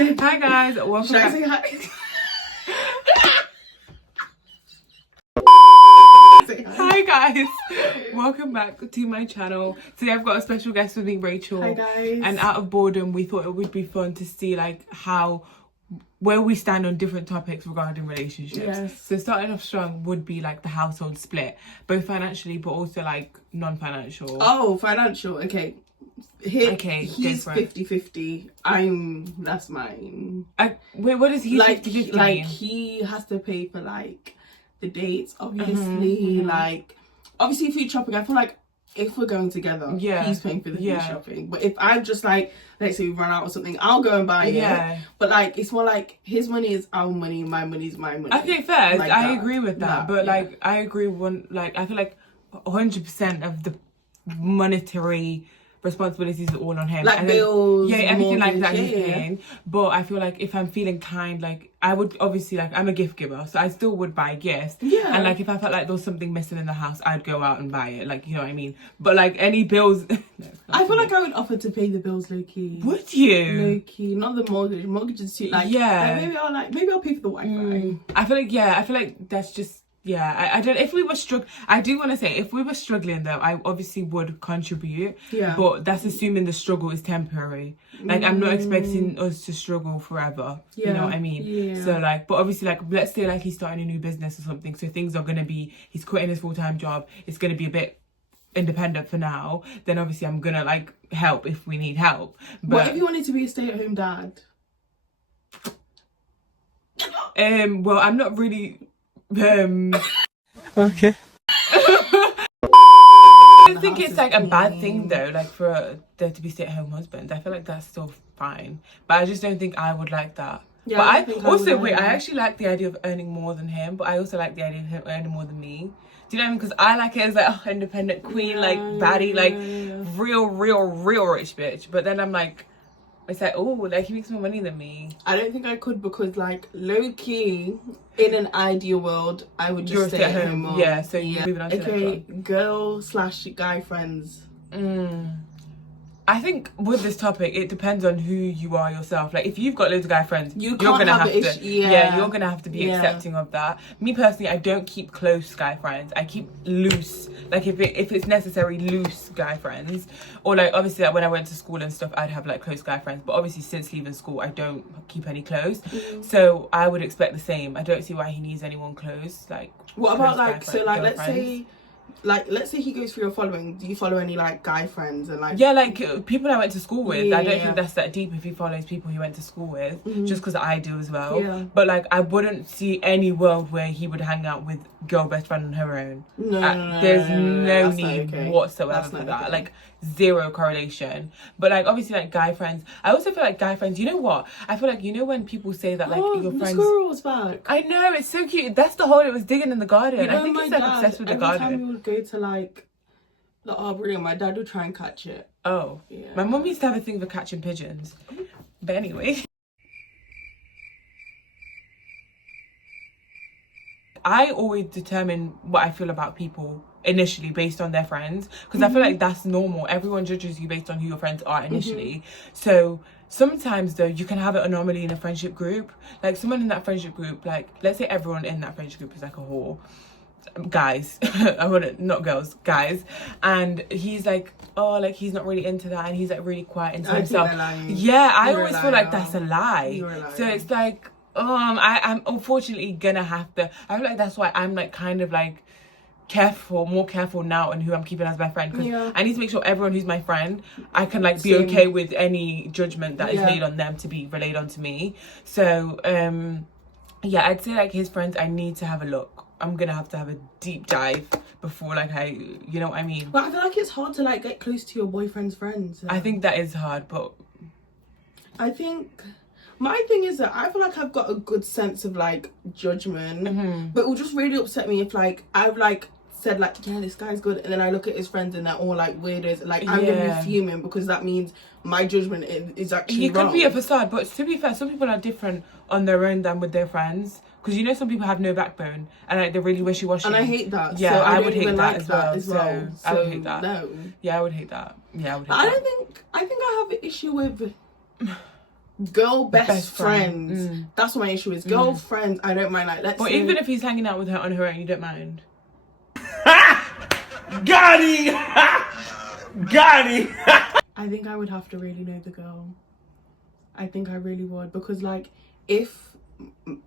Hi guys, welcome Should I back. say hi? Say hi. Hi guys, welcome back to my channel. Today I've got a special guest with me, Rachel. Hi guys. And out of boredom, we thought it would be fun to see like where we stand on different topics regarding relationships. Yes. So starting off strong would be like the household split, both financially but also like non-financial. Oh, financial. Okay. Okay, He's go for it. 50-50. That's mine. Wait, what is he? Like 50-50 like mean? he has to pay for like the dates, obviously. Like obviously food shopping. I feel like if we're going together, Yeah. he's paying for the food Yeah. shopping. But if I'm just like, let's say we run out or something, I'll go and buy it. Yeah. But like it's more like his money is our money, my money is my money. Okay, fair. Like I that. agree with that. But yeah. like I agree I feel like 100% of the monetary responsibilities are all on him. Like And then- bills, yeah, everything like that mortgage, he's yeah. paying. But I feel like if I'm feeling kind, like I would obviously, like I'm a gift giver, so I still would buy gifts. Yeah. And like if I felt like there was something missing in the house, I'd go out and buy it. Like, you know what I mean? But like any bills no, I feel like I would offer to pay the bills low key. would you? Low key, not the mortgage. Mortgage is too like Yeah. maybe I'll pay for the Wi-Fi. I feel like that's just I don't. If we were I do want to say if we were struggling though, I obviously would contribute. Yeah. But that's assuming the struggle is temporary. Like I'm not expecting us to struggle forever. You know Yeah. what I mean? Yeah. So like, but obviously like let's say like he's starting a new business or something. So things are gonna be he's quitting his full-time job. It's gonna be a bit independent for now. Then obviously I'm gonna like help if we need help. What if you wanted to be a stay-at-home dad? Well, I'm not really. Okay. I don't think it's like a bad thing though, like for there to be stay-at-home husbands. I feel like that's still fine, but I just don't think I would like that. Yeah, But I think I also would wait, I either. actually like the idea of earning more than him, but I also like the idea of him earning more than me. Do you know what I mean? Because I like it as like independent queen, like baddie, like real rich bitch. But then I'm like, it's like, oh, like he makes more money than me. I don't think I could because like low key, in an ideal world, I would just stay at home. Mom. Yeah. So moving on to the next Okay, one. girl/guy friends. I think with this topic, it depends on who you are yourself. Like, if you've got loads of guy friends, You you're can't gonna have have the to, issue- yeah. you're gonna have to be Yeah. accepting of that. Me personally, I don't keep close guy friends. I keep loose, like if it's necessary, loose guy friends. Or like obviously, like when I went to school and stuff, I'd have like close guy friends. But obviously, since leaving school, I don't keep any close. So I would expect the same. I don't see why he needs anyone close. Like, What close about guy like so like girlfriends. let's say he goes for your following. Do you follow any like guy friends and like? Yeah, like people I went to school with. I don't Yeah. think that's that deep if he follows people he went to school with, just because I do as well. Yeah. But like, I wouldn't see any world where he would hang out with girl best friend on her own. No, no, There's no, no that's not need okay. whatsoever That's for not that. okay. Like zero correlation. But like obviously like guy friends. I also feel like guy friends. You know what? I feel like when people say that like Oh, your the friends. squirrel's back. I know, it's so cute. That's the whole. It was digging in the garden. You know, I think my he's like dad, obsessed with the every time garden. we would go to like the arboretum, my dad would try and catch it. Oh, Yeah. my mum used to have a thing for catching pigeons. But anyway. I always determine what I feel about people initially based on their friends, because I feel like that's normal. Everyone judges you based on who your friends are initially. So sometimes though, you can have an anomaly in a friendship group. Like someone in that friendship group, like let's say everyone in that friendship group is like a whore. Guys, I wouldn't, not girls, guys, and he's like, oh, like he's not really into that, and he's like really quiet into I think himself. they're lying. Yeah, I You're a always feel like liar. that's a lie. You're a liar. So it's like, I'm unfortunately gonna have to. I feel like that's why I'm like kind of like more careful now on who I'm keeping as my friend, because Yeah. I need to make sure everyone who's my friend, I can like be Same. okay with any judgment that is Yeah. made on them to be relayed onto me. So yeah, I'd say like his friends, I need to have a look. I'm gonna have to have a deep dive before like you know what I mean. But I feel like it's hard to like get close to your boyfriend's friends. I think that is hard, but I think my thing is that I feel like I've got a good sense of like judgment, but it will just really upset me if like I've like said like, yeah, this guy's good, and then I look at his friends and they're all like weirdos. Like I'm gonna Yeah. be fuming because that means my judgment is actually he wrong. could be a facade. But to be fair, some people are different on their own than with their friends, because you know some people have no backbone and like they're really wishy-washy. And I hate that. Yeah, so I don't would hate even that like as well. as well. So I would So, hate that. No. Yeah, I would hate that. Yeah, I would hate I that. don't think I have an issue with girl best friends. That's what my issue is. Girl friends, I don't mind. Like, let's But say, even if he's hanging out with her on her own, you don't mind. Got him! Got him! I think I would have to really know the girl. I think I really would, because like, if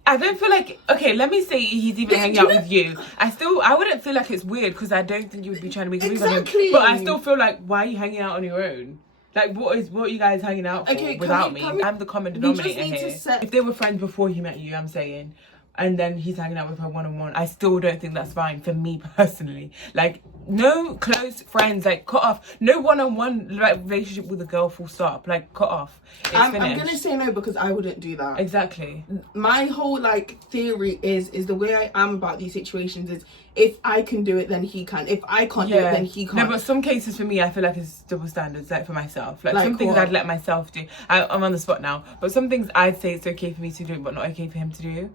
I don't feel like, okay, let me say he's even hanging out with you. I wouldn't feel like it's weird, because I don't think you would be trying to make a move on him. But I still feel like, why are you hanging out on your own? Like, what are you guys hanging out for without me? I'm the common denominator here. If they were friends before he met you, I'm saying, and then he's hanging out with her one-on-one, I still don't think that's fine for me personally. Like, no close friends, like, cut off. No one-on-one like relationship with a girl, full stop. Like, cut off. I'm gonna say no, because I wouldn't do that. Exactly. My whole like theory is the way I am about these situations is, if I can do it, then he can. If I can't do it, then he can't. No, but some cases for me, I feel like it's double standards, like for myself. Like some things I'd let myself do. I'm on the spot now. But some things I'd say it's okay for me to do, but not okay for him to do.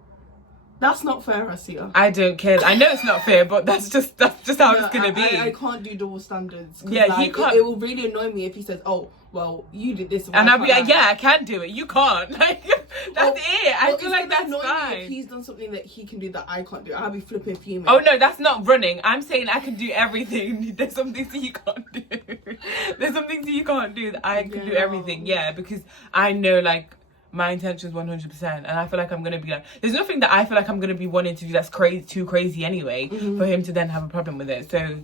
That's not fair, Asia. I don't care. I know it's not fair, but that's just how it's gonna be. I can't do double standards. Yeah, like, he can't. It will really annoy me if he says, "Oh, well, you did this," and I'll be like, "Yeah, I can do it. You can't." Like, that's it. I feel like that's fine. If he's done something that he can do that I can't do, I'll be flipping fuming. Oh no, that's not running. I'm saying I can do everything. There's some things that you can't do. There's some things that you can't do that I can do everything. Yeah, because I know like. My intention is 100%, and I feel like I'm gonna be like, there's nothing that I feel like I'm gonna be wanting to do that's too crazy anyway, for him to then have a problem with it. So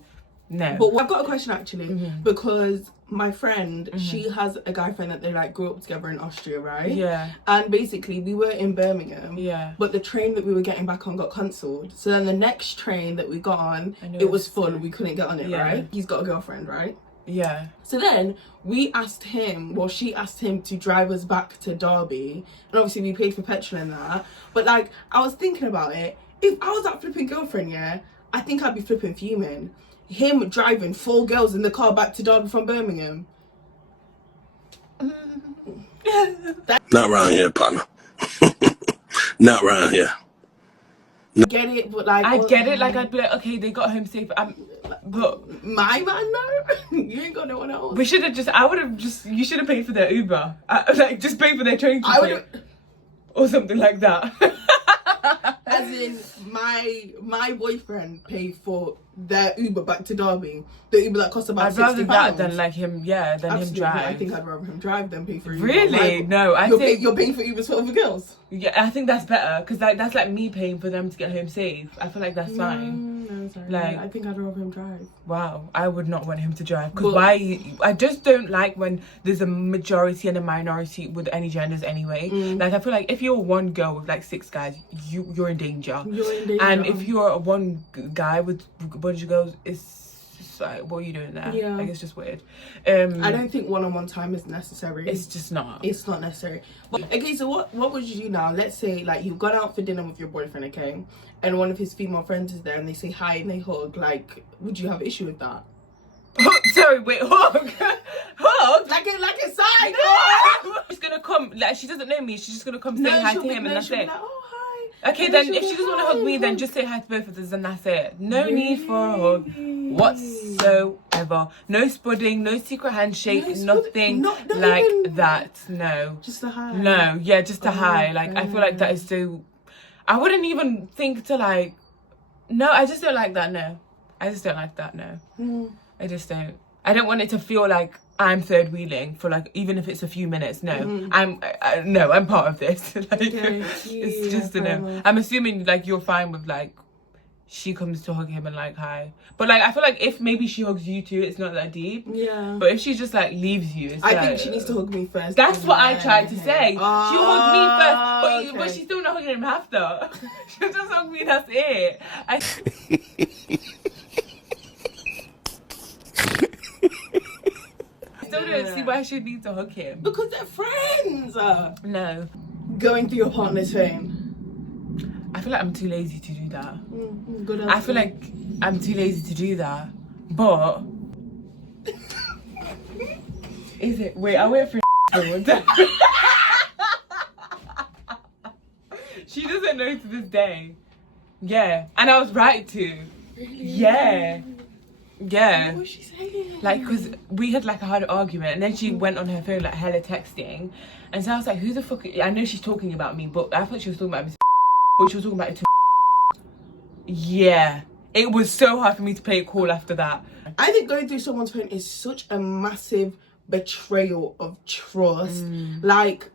no. But I've got a question actually, because my friend, she has a guy friend that they like grew up together in Austria, right? Yeah. And basically we were in Birmingham. Yeah. But the train that we were getting back on got cancelled. So then the next train that we got on, it was full. We couldn't get on it, right? He's got a girlfriend, right? Yeah. So then she asked him to drive us back to Derby, and obviously we paid for petrol and that. But like, I was thinking about it. If I was that flipping girlfriend, yeah, I think I'd be flipping fuming. Him driving 4 girls in the car back to Derby from Birmingham. Not around here, partner. Not around here. No. Get it, but like I get it. Like I'd be like, okay, they got home safe. But my man, though, you ain't got no one else. We should have just. I would have just. You should have paid for their Uber. Like just pay for their train ticket, or something like that. As in, my boyfriend paid for their Uber back to Derby. The Uber that cost about £60. I'd rather that than like him. Yeah, than Absolutely. him drive. I think I'd rather him drive than pay for Uber. Really? No, I think you're paying for Ubers for other girls. Yeah, I think that's better, because like that's like me paying for them to get home safe. I feel like that's fine. No, sorry. Like, I think I'd rather him drive. Wow, I would not want him to drive, because I just don't like when there's a majority and a minority with any genders anyway. Like I feel like if you're one girl with like 6 guys, you're in danger. You're in danger. And if you're one guy with a bunch of girls, it's like, what are you doing there? Yeah, like it's just weird. I don't think one-on-one time is necessary. It's just not. It's not necessary. But okay, so what would you do now? Let's say like you've gone out for dinner with your boyfriend, okay, and one of his female friends is there, and they say hi and they hug. Like, would you have an issue with that? Sorry, wait, hug? Hug? Like a side. No! She's gonna come, like she doesn't know me. She's just gonna come say hi to him, and that's it. Like, oh, hi. Okay, then if she doesn't want to hug me, then just say hi to both of us, and that's it. No need for a hug whatsoever. No spudding, no secret handshake, nothing not like even that. No. Just a hi. No, yeah, just a hi. Like I feel like that is so. I wouldn't even think to like. No, I just don't like that. No, I just don't like that. No, I just don't. I don't want it to feel like I'm third wheeling for like, even if it's a few minutes. No, I'm part of this. Like, it's just a no. I'm assuming like you're fine with like, she comes to hug him and like hi, but like I feel like if maybe she hugs you too, it's not that deep. Yeah. But if she just like leaves you, it's I think she needs to hug me first. That's what I tried to say. She'll hug me first, but she's still not hugging him after. She'll just hug me. That's it. I still don't see why she needs to hug him. Because they're friends. No. Going through your partner's phone. I feel like I'm too lazy to do that. Good I feel like I'm too lazy to do that. But is it? Wait, I wait for one time. She doesn't know to this day. Yeah, and I was right to. Really? Yeah. Yeah. What was she saying? Like, because we had like a hard argument, and then she went on her phone like hella texting, and so I was like, who the fuck? I know she's talking about me, but I thought she was talking about me. But she was talking about it to. Yeah, it was so hard for me to play a call after that. I think going through someone's phone is such a massive betrayal of trust. Like,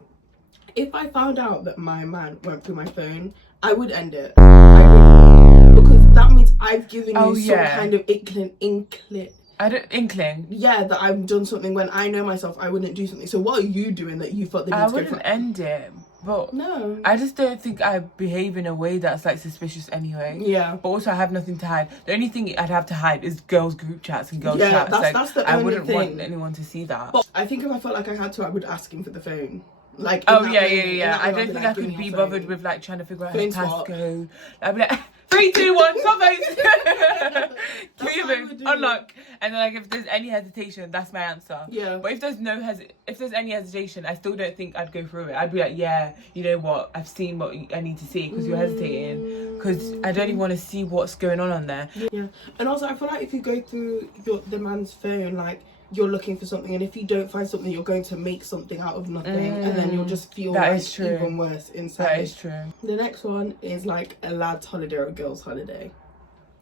if I found out that my man went through my phone, I would end it. I really would. Because that means I've given you some kind of inkling. Yeah, that I've done something when I know myself I wouldn't do something. So what are you doing that you thought the need to go for? I wouldn't end it, but no. I just don't think I behave in a way that's like suspicious anyway. Yeah. But also I have nothing to hide. The only thing I'd have to hide is girls' group chats and girls' chats. That's the I only wouldn't thing. want anyone to see that. But I think if I felt like I had to, I would ask him for the phone. Like, oh yeah. I don't think I could be bothered with like trying to figure out his passcode. I'd be like 3, 2, 1, stop it. Give me your phone, unlock. And then like if there's any hesitation, that's my answer. Yeah. But if there's any hesitation, I still don't think I'd go through it. I'd be like, yeah, you know what? I've seen what I need to see because you're hesitating. Because I don't even want to see what's going on there. Yeah. And also I feel like if you go through the man's phone, like, you're looking for something, and if you don't find something, you're going to make something out of nothing, and then you'll just feel like even worse inside. That is true. The next one is like a lad's holiday or a girl's holiday.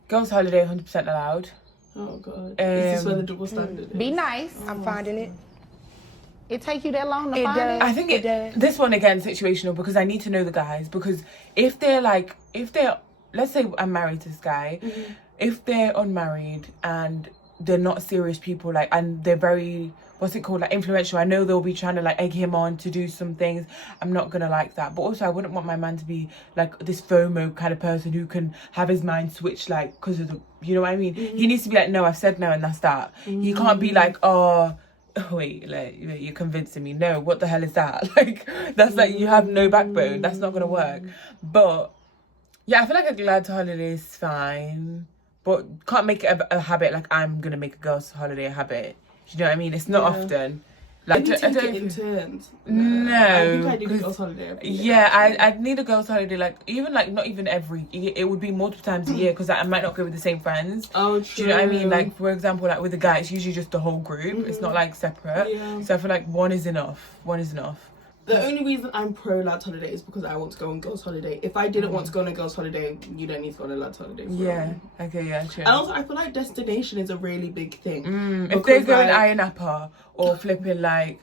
Girls' holiday, 100% allowed. Oh god. Is this where the double standard is? Be nice. I'm finding it. It take you that long to find it? I think this one again situational, because I need to know the guys, because if they're let's say I'm married to this guy, if they're unmarried and they're not serious people, like, and they're very, like, influential, I know they'll be trying to like egg him on to do some things. I'm not gonna like that. But also I wouldn't want my man to be like this FOMO kind of person who can have his mind switch, like, because of the, you know what I mean? He needs to be like, no, I've said no and that's that. He can't be like, oh wait, like, you're convincing me. No, what the hell is that? Like, that's like, you have no backbone. That's not gonna work. But yeah, I feel like a glad holiday is fine, but can't make it a habit. Like, I'm gonna make a girl's holiday a habit. Do you know what I mean? It's not often. Like, I don't in turns. No, I think I need a girl's holiday every year. Yeah, I'd need a girl's holiday. Like, even like not even every year. It would be multiple times a year, because I might not go with the same friends. Oh, true. Do you know what I mean? Like, for example, like with a guy, it's usually just the whole group. It's not like separate. Yeah. So I feel like one is enough. The only reason I'm pro lad's holiday is because I want to go on girls' holiday. If I didn't want to go on a girls' holiday, you don't need to go on a lad's holiday. Okay, yeah, true. And also, I feel like destination is a really big thing. If they go in Iron Apple or flipping like,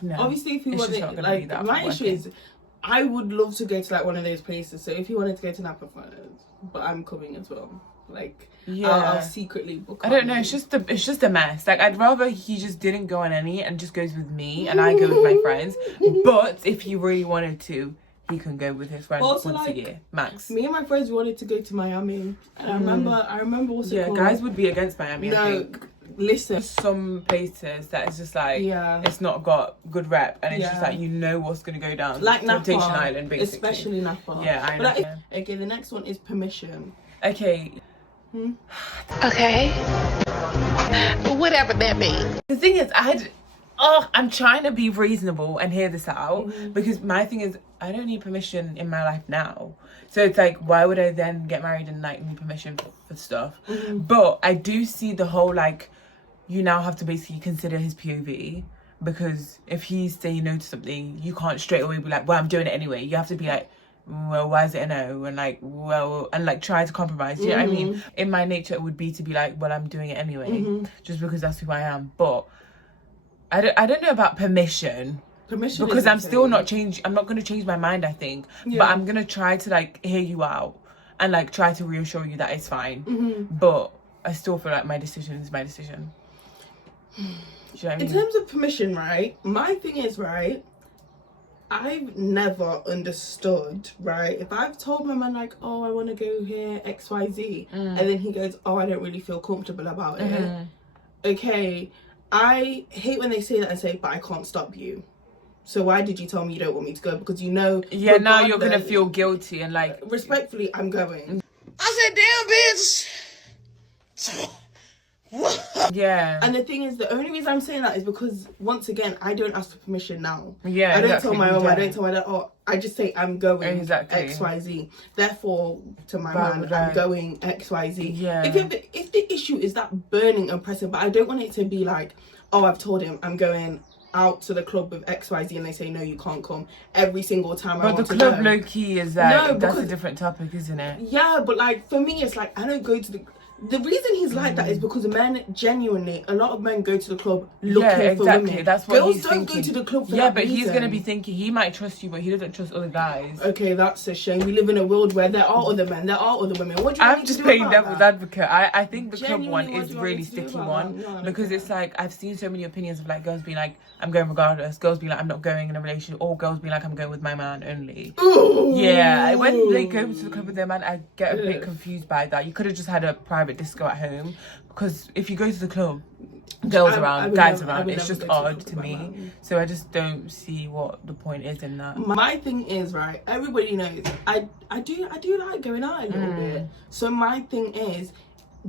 no. Obviously, if you want it, like, my issue is, I would love to go to like one of those places. So if you wanted to go to Napa, but I'm coming as well. Like, I'll secretly book. I don't know. It's just a mess. Like, I'd rather he just didn't go on any and just goes with me, and I go with my friends. But if he really wanted to, he can go with his friends also, once like, a year, max. Me and my friends wanted to go to Miami, and I remember what's it called? Guys would be against Miami. No, I think. Listen. Some places that is just like, it's not got good rep, and it's just like, you know what's gonna go down. Like Napa, Temptation Island, basically. Especially Napa. Yeah, I know. But okay, the next one is permission. Okay. Okay. Whatever that means. The thing is, I'm trying to be reasonable and hear this out, because my thing is, I don't need permission in my life now. So it's like, why would I then get married and like need permission for stuff? But I do see the whole, like, you now have to basically consider his POV, because if he's saying no to something, you can't straight away be like, well, I'm doing it anyway. You have to be like, well, why is it a no? And like, well, and like try to compromise. You know what I mean? In my nature, it would be to be like, well, I'm doing it anyway, just because that's who I am. But I don't know about permission, because I'm still not I'm not going to change my mind, I think. But I'm going to try to like hear you out and like try to reassure you that it's fine. But I still feel like my decision is my decision. Do you know what I mean? In terms of permission, right? My thing is, right, I've never understood, right? If I've told my man, like, oh, I want to go here, XYZ, and then he goes, oh, I don't really feel comfortable about it. Okay, I hate when they say that and say, but I can't stop you. So why did you tell me you don't want me to go? Because you know... Yeah, now you're going to feel guilty and like... Respectfully, I'm going. I said, damn, bitch. Yeah. And the thing is, the only reason I'm saying that is because, once again, I don't ask for permission now. Yeah, I don't exactly. tell my mom, I don't tell my dad, oh, I just say I'm going Exactly. XYZ. Therefore, to my Right, man, right. I'm going XYZ. Yeah. If the issue is that burning and pressing, but I don't want it to be like, oh, I've told him I'm going out to the club with XYZ and they say no, you can't come every single time. But I want the to club go. low key is like, No, that's a because- different topic, isn't it? Yeah, but like for me, it's like I don't go to the reason he's like that is because men genuinely, a lot of men go to the club looking for women. That's what Girls he's don't thinking. go to the club for yeah, that but he's reason. gonna be thinking he might trust you, but he doesn't trust other guys. Okay, that's a shame. We live in a world where there are other men, there are other women. What do you want I'm me just to do playing about devil's that? advocate. I think the club Genuinely, one what do is you want really me to do sticky about one that? No, because okay. it's like I've seen so many opinions of like girls being like I'm going regardless, girls being like I'm not going in a relationship, or girls being like I'm going with my man only. Ooh. Yeah, when they go to the club with their man, I get a bit confused by that. You could have just had a private disco at home, because if you go to the club, girls I around, would guys never- I around, would it's never just go to the odd club to with my me. man. So I just don't see what the point is in that. My thing is, right, everybody knows I do like going out a little bit. So my thing is,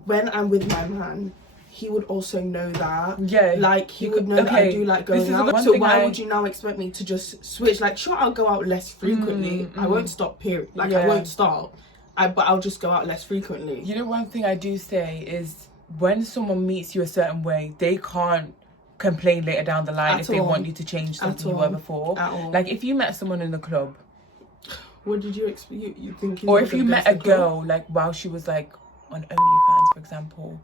when I'm with my man, he would also know that. Yeah, like he you would could- know that I okay, do like this going is the out. one So thing why I- would you now expect me to just switch? Like, sure, I'll go out less frequently. I won't stop. Period. Like, I Yeah. won't stop. But I'll just go out less frequently. You know, one thing I do say is when someone meets you a certain way, they can't complain later down the line At if they all. want you to change something you all. were before. At all. Like if you met someone in the club, What did you expect? You think? he's or not if you gonna go met to a the club? girl like while she was like on OnlyFans, for example.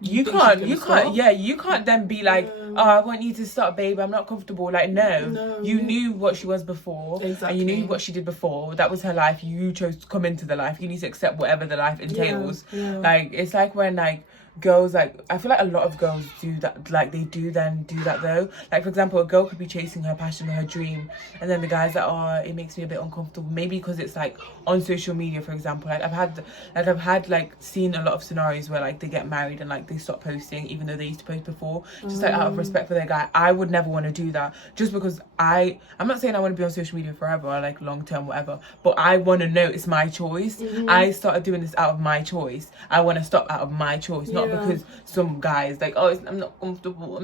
You think can't, she's you gonna can't, stop? yeah, you can't then be like, No. oh, I want you to stop, babe, I'm not comfortable. Like, no, No. you knew what she was before, and Exactly. you knew what she did before. That was her life. You chose to come into the life. You need to accept whatever the life entails. yeah. Like, it's like when like girls, like I feel like a lot of girls do that. Like they do then do that though. Like for example, a girl could be chasing her passion or her dream, and then the guy's like, oh, it makes me a bit uncomfortable. Maybe because it's like on social media, for example. Like I've had seen a lot of scenarios where like they get married and like they stop posting even though they used to post before, just like out of respect for their guy. I would never want to do that, just because I'm not saying I want to be on social media forever, like long term, whatever, but I want to know it's my choice. I started doing this out of my choice. I want to stop out of my choice, not because some guys like, oh, I'm not comfortable,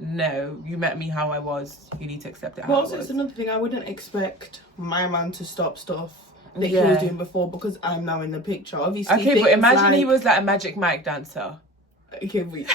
no, you met me how I was, you need to accept it how But I also, was. it's another thing. I wouldn't expect my man to stop stuff that he was doing before because I'm now in the picture. Obviously, Okay, but things imagine he like- was like a Magic Mike dancer. Okay, wait.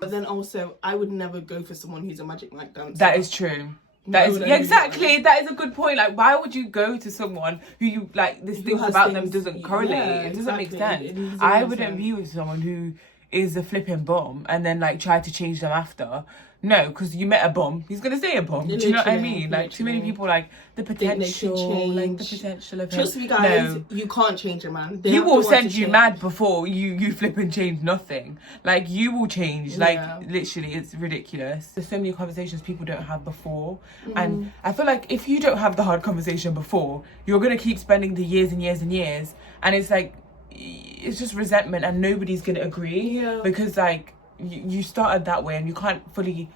But then also, I would never go for someone who's a Magic Mike dancer. That is true. Why That is would I yeah, do exactly. That is a good point. Like, why would you go to someone who you like? This things has about them things- doesn't correlate. yeah, It doesn't make exactly. sense. It doesn't I make wouldn't sense. be with someone who is a flipping bum and then like try to change them after. No, because you met a bum, he's gonna stay a bum. Do you know what I Literally, mean? Like too many literally. people like the Think they can potential, like the change. potential of him. Trust me, guys, No. you can't change a man. They He have to will want send to you change. mad before you flip and change nothing. Like you will change. Like Yeah. literally, it's ridiculous. There's so many conversations people don't have before, Mm-hmm. and I feel like if you don't have the hard conversation before, you're gonna keep spending the years and years and years, and it's like it's just resentment, and nobody's gonna agree Yeah. because like you started that way, and you can't fully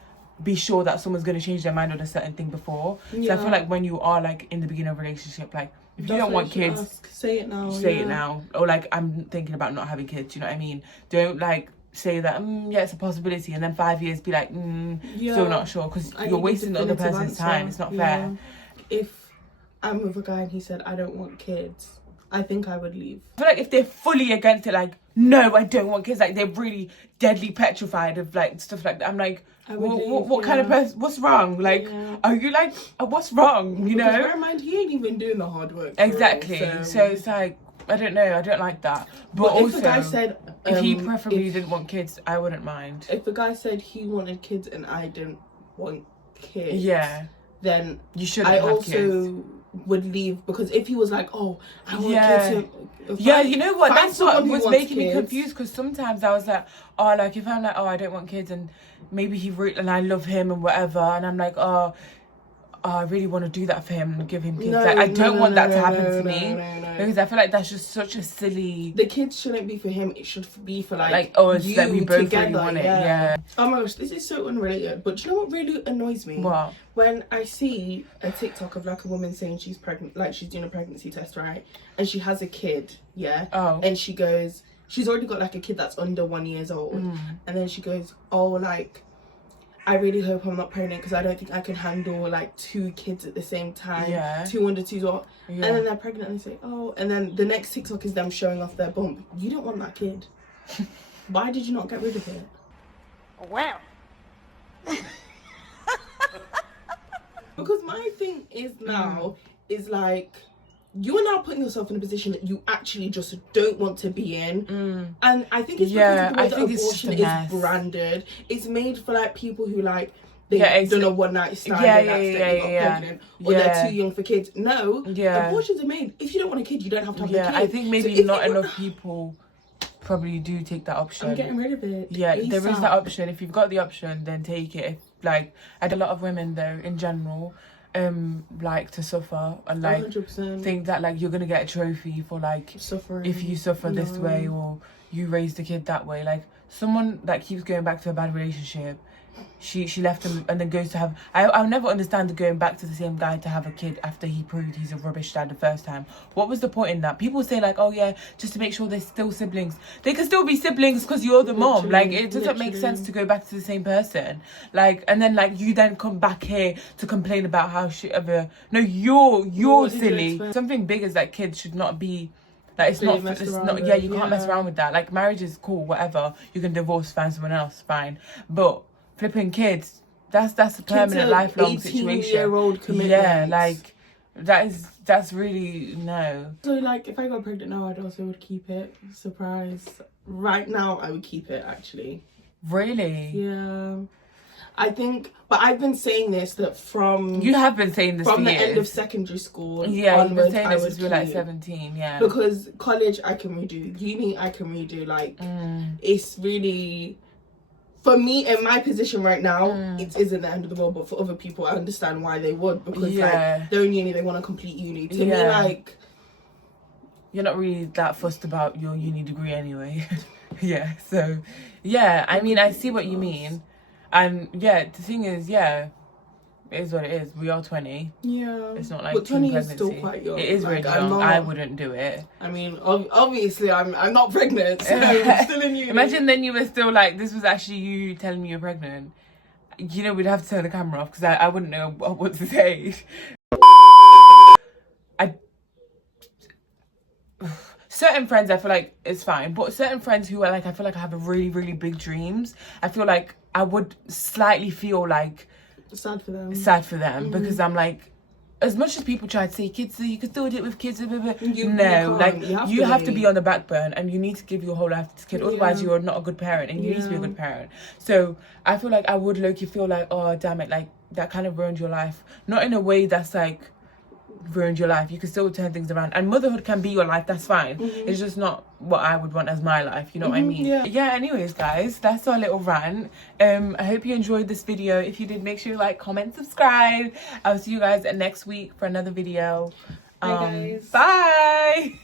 be sure that someone's going to change their mind on a certain thing before. So I Yeah. feel like when you are like in the beginning of a relationship, like if you That's don't what want you should kids, ask. Say it now. say yeah. it now. Or like I'm thinking about not having kids, you know what I mean? Don't like say that yeah, it's a possibility, and then 5 years be like Yeah. still not sure, because I you're need a wasting the other definitive person's answer. time. It's not Yeah. fair. If I'm with a guy and he said I don't want kids, I think I would leave. I feel like if they're fully against it, like no, I don't want kids, like they're really deadly petrified of like stuff like that, I'm like, I would leave, what kind of yeah. person, what's wrong? Like Yeah. are you like what's wrong, you Because know? bear in mind, he ain't even doing the hard work. for Exactly. real, So it's like I don't know, I don't like that. But But also if the guy said if he preferably if- didn't want kids, I wouldn't mind. if the guy said he wanted kids and I didn't want kids, Yeah, then you shouldn't I have also kids. would leave, because if he was like, oh, I want Yeah. kids, Yeah, you know what? find That's what someone who was wants making me kids. confused, because sometimes I was like, oh, like if I'm like, oh, I don't want kids, and maybe and I love him and whatever, and I'm like, oh, oh, I really want to do that for him and give him kids. No, like, I don't no, want that no, to happen no, to me. no. Because I feel like that's just such a silly... The kids shouldn't be for him. It should be for like oh, it's you like we both together. really want it. Yeah. Oh my gosh, this is so unrelated. But do you know what really annoys me? What? When I see a TikTok of like a woman saying she's pregnant, like she's doing a pregnancy test, right? And she has a kid, yeah? Oh. And she goes, she's already got like a kid that's under 1 year old. And then she goes, oh, like, I really hope I'm not pregnant because I don't think I can handle like 2 kids at the same time. Yeah. 2 under 2's old. Yeah. And then they're pregnant and they say, oh. And then the next TikTok is them showing off their bump. You don't want that kid. Why did you not get rid of it? Wow. Because my thing is now, is like, you are now putting yourself in a position that you actually just don't want to be in. And I think it's because of the way that abortion is branded. It's made for like people who like, they've done a one night stand and that's they got pregnant, or they're too young for kids. No, abortions are made. If you don't want a kid, you don't have to have a kid. I think maybe not enough people probably do take that option. I'm getting rid of it. Yeah, there is that option. If you've got the option, then take it. If, like, I had a lot of women though in general like to suffer and like 100%. think that like you're gonna get a trophy for like suffering if you suffer this way or you raised a kid that way. Like someone that keeps going back to a bad relationship, she left him and then goes to have I'll never understand the going back to the same guy to have a kid after he proved he's a rubbish dad the first time. What was the point in that? People say like, oh yeah, just to make sure they're still siblings. They can still be siblings because you're the mom. Like it doesn't make sense to go back to the same person. Like, and then like you then come back here to complain about how shit of a you're silly. Something big as like kids should not be like it's not you can't mess around with that. Like marriage is cool, whatever, you can divorce, find someone else, fine, but flipping kids, that's a permanent lifelong situation. 18-year-old commitment. Yeah, like that's really no. So like if I got pregnant now, I'd also would keep it. Surprise. Right now I would keep it actually. Really? Yeah. I think, but I've been saying this that from you have been saying this from for the years. end of secondary school. Yeah, you've been saying I this since you were like 17. Yeah. Because college I can redo, uni I can redo. Like it's really, for me in my position right now, it isn't the end of the world. But for other people, I understand why they would, because like they're in uni, they want to complete uni. To me, like you're not really that fussed about your uni degree anyway. Yeah. So yeah, I mean I see what you mean. And yeah, the thing is, it is what it is. We are 20. Yeah. It's not like but 20 pregnancy. is still quite young. It is like, really young. I wouldn't do it. I mean, obviously, I'm not pregnant, so I'm still in uni. Imagine then you were still like, this was actually you telling me you're pregnant. You know, we'd have to turn the camera off because I wouldn't know what to say. Certain friends I feel like it's fine, but certain friends who are like, I feel like I have really, really big dreams, I feel like I would slightly feel like sad for them because I'm like, as much as people try to say kids, you can still do it with kids, you have to be on the back burner and you need to give your whole life to this kid, otherwise you're not a good parent and you need to be a good parent. So I feel like I would low-key feel like, oh damn it, like that kind of ruined your life, not in a way that's like ruined your life. You can still turn things around, and motherhood can be your life, that's fine. It's just not what I would want as my life, you know what I mean? Yeah, anyways guys, that's our little rant. I hope you enjoyed this video. If you did, make sure you like, comment, subscribe. I'll see you guys next week for another video. Bye guys. Bye.